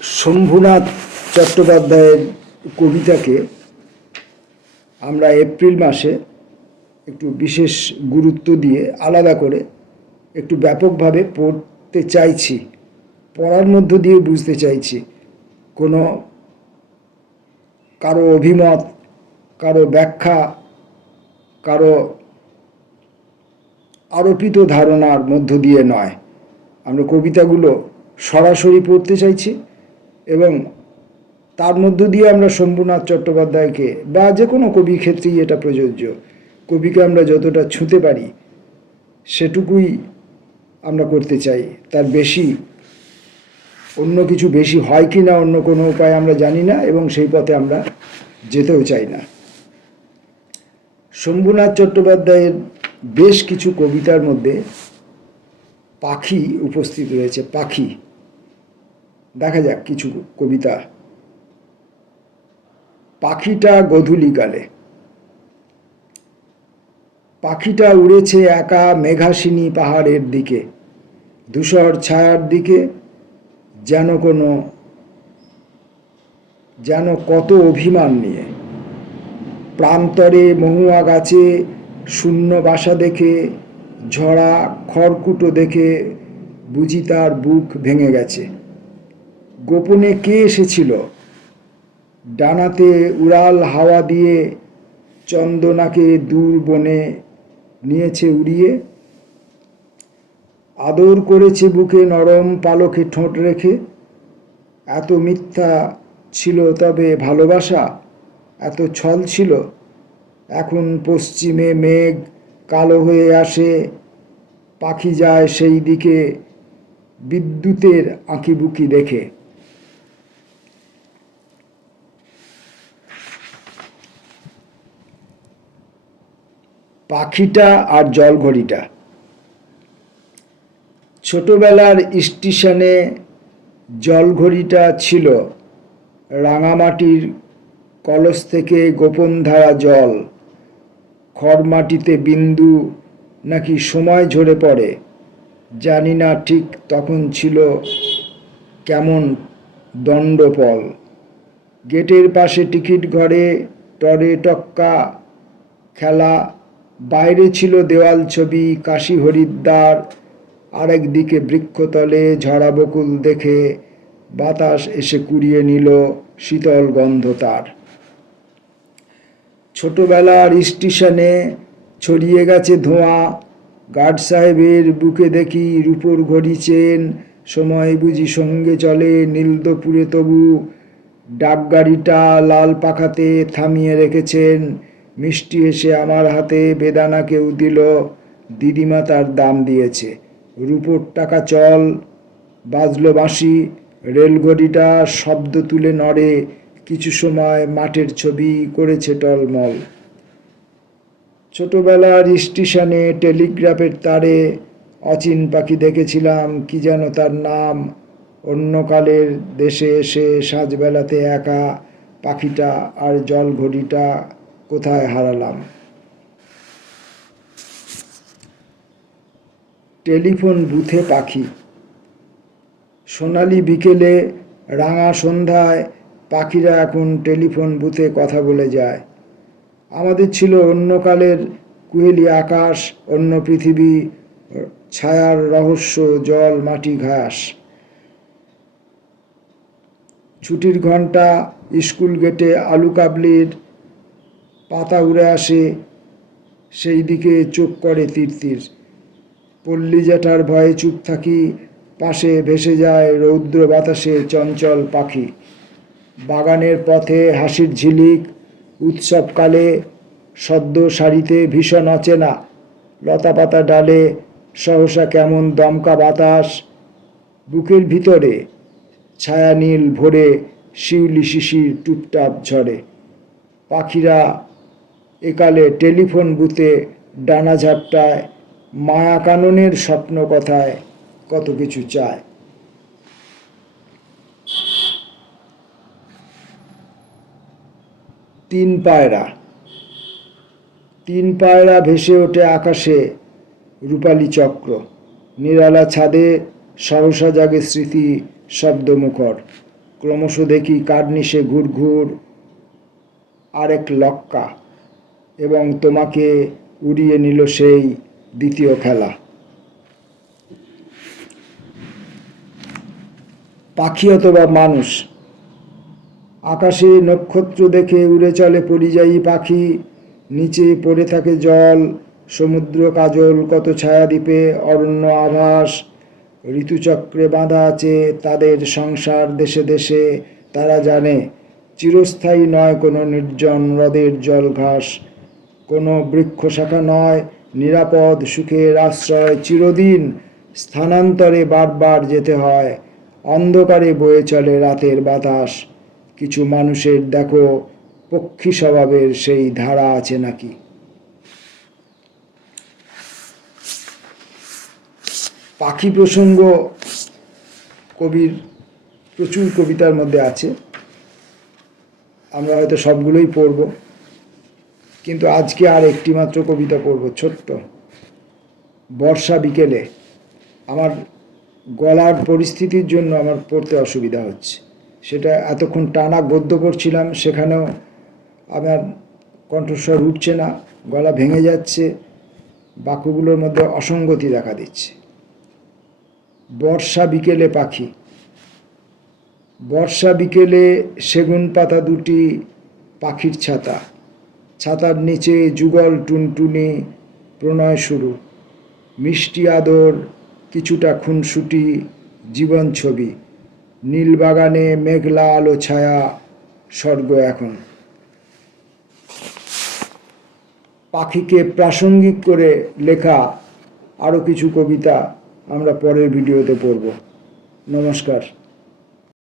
শম্ভুনাথ চট্টোপাধ্যায়ের কবিতাকে আমরা এপ্রিল মাসে একটু বিশেষ গুরুত্ব দিয়ে আলাদা করে একটু ব্যাপকভাবে পড়তে চাইছি, পড়ার মধ্য দিয়ে বুঝতে চাইছি। কোনো কারো অভিমত, কারো ব্যাখ্যা, কারো আরোপিত ধারণার মধ্য দিয়ে নয়। আমরা কবিতাগুলো সরাসরি পড়তে চাইছি এবং তার মধ্য দিয়ে আমরা শম্ভুনাথ চট্টোপাধ্যায়কে বা যে কোনো কবির ক্ষেত্রেই এটা প্রযোজ্য, কবিকে আমরা যতটা ছুঁতে পারি সেটুকুই আমরা করতে চাই। তার বেশি অন্য কিছু বেশি হয় কি না অন্য কোনো উপায় আমরা জানি না এবং সেই পথে আমরা যেতেও চাই না। শম্ভুনাথ চট্টোপাধ্যায়ের বেশ কিছু কবিতার মধ্যে পাখি উপস্থিত রয়েছে। পাখি দেখা যাক কিছু কবিতা। পাখিটা গোধূলিকালে। পাখিটা উড়েছে একা মেঘাসিনী পাহাড়ের দিকে, ধূসর ছায়ার দিকে, যেন কত অভিমান নিয়ে। প্রান্তরে মহুয়া গাছে শূন্য বাসা দেখে, ঝরা খড়কুটো দেখে বুঝি তার বুক ভেঙে গেছে। গোপনে কে এসেছিল ডানাতে উড়াল হাওয়া দিয়ে, চন্দনাকে দূর বনে নিয়েছে উড়িয়ে। আদর করেছে বুকে নরম পালকে ঠোঁট রেখে। এত মিথ্যা ছিল তবে ভালোবাসা, এত ছল ছিল। এখন পশ্চিমে মেঘ কালো হয়ে আসে, পাখি যায় সেই দিকে বিদ্যুতের আঁকিবুকি দেখে। পাখিটা আর জলঘড়িটা। ছোটবেলার স্টেশনে জলঘড়িটা ছিল রাঙামাটির কলস থেকে গোপন ধারা জল। খড়মাটিতে বিন্দু নাকি সময় ঝরে পড়ে, জানি না ঠিক তখন ছিল কেমন দণ্ডপল। গেটের পাশে টিকিট ঘরে টরে টক্কা খেলা, বাইরে ছিল দেওয়াল ছবি কাশী হরিদ্বার। আরেক দিকে বৃক্ষতলে ঝরা বকুল দেখে বাতাস এসে কুড়িয়ে নিল শীতল গন্ধ তার। ছোটবেলার স্টেশনে ছড়িয়ে গেছে ধোঁয়া, গার্ড সাহেবের বুকে দেখি রূপোর ঘড়ি চেন। সময় বুঝি সঙ্গে চলে নীলদপুরে তবু, ডাকগাড়িটা লাল পাখাতে থামিয়ে রেখেছেন। মিষ্টি এসে আমার হাতে বেদানা কেউ দিল, দিদিমা তার দাম দিয়েছে। রূপোর টাকা চল, বাজলো বাঁশি, রেলঘড়িটা শব্দ তুলে নড়ে। কিছু সময় মাঠের ছবি করেছে টলমল। ছোটবেলার স্টেশনে টেলিগ্রাফের তারে অচিন পাখি দেখেছিলাম, কি যেন তার নাম। অন্যকালের দেশে এসে সাঁঝবেলাতে একা, পাখিটা আর জলঘড়িটা কোথায় হারালাম। টেলিফোন বুথে পাখি। সোনালি বিকেলে রাঙা সন্ধ্যায় পাখিরা এখন টেলিফোন বুথে কথা বলে যায়। আমাদের ছিল অন্যকালের কুহেলি আকাশ, অন্য পৃথিবী, ছায়ার রহস্য, জল মাটি ঘাস। ছুটির ঘন্টা, স্কুল গেটে আলু কাবলির পাতা উড়ে আসে, সেই দিকে চোখ করে তিরতির। পল্লী জ্যাঠার ভয়ে চুপ থাকি, পাশে ভেসে যায় রৌদ্র বাতাসে চঞ্চল পাখি। বাগানের পথে হাসির ঝিলিক, উৎসবকালে সদ্য শাড়িতে ভীষণ অচেনা। লতাপাতা ডালে সহসা কেমন দমকা বাতাস, বুকের ভিতরে ছায়া নীল ভরে শিউলি শিশির টুপটাপ ঝরে। পাখিরা একালে টেলিফোন বুথে ডানা ঝাপটায়, মায়া কাননের স্বপ্ন কথায় কত কিছু চায়। তিন পায়রা। তিন পায়রা ভেসে ওঠে আকাশে রূপালী চক্র। নিরালা ছাদে সহসা জাগে স্মৃতি শব্দমুখর। ক্রমশ দেখি কার্নিশে ঘুরঘুর আরেক লক্কা, এবং তোমাকে উড়িয়ে নিল সেই দ্বিতীয় খেলা। পাখি অথবা মানুষ। আকাশে নক্ষত্র দেখে উড়ে চলে পরিযায়ী পাখি, নিচে পড়ে থাকে জল, সমুদ্র কাজল কত ছায়াদ্বীপে, অরণ্য আভাস। ঋতুচক্রে বাঁধা আছে তাদের সংসার দেশে দেশে, তারা জানে চিরস্থায়ী নয় কোনো নির্জন হ্রদের জল ঘাস, কোনো বৃক্ষ শাখা নয় নিরাপদ সুখের আশ্রয়, চিরদিন স্থানান্তরে বারবার যেতে হয়, অন্ধকারে বয়ে চলে রাতের বাতাস। কিছু মানুষের দেখো পক্ষী স্বভাবের সেই ধারা আছে নাকি। পাখি প্রসঙ্গ কবির প্রচুর কবিতার মধ্যে আছে, আমরা হয়তো সবগুলোই পড়ব, কিন্তু আজকে আর একটি মাত্র কবিতা পড়ব, ছোট্ট। বর্ষা বিকেলে। আমার গলার পরিস্থিতির জন্য আমার পড়তে অসুবিধা হচ্ছে, সেটা এতক্ষণ টানা গদ্য পড়ছিলাম, সেখানেও আমার কণ্ঠস্বর উঠছে না, গলা ভেঙে যাচ্ছে, বাক্যগুলোর মধ্যে অসঙ্গতি দেখা দিচ্ছে। বর্ষা বিকেলে পাখি। বর্ষা বিকেলে সেগুন পাতা দুটি পাখির ছাতা, ছাতার নিচে যুগল টুনটুনি প্রণয় শুরু, মিষ্টি আদর কিছুটা খুনসুটি জীবন ছবি, নীল বাগানে মেঘলা আলো ছায়া, স্বর্গ এখন। পাখিকে প্রাসঙ্গিক করে লেখা আরও কিছু কবিতা আমরা পরের ভিডিওতে পড়ব। নমস্কার।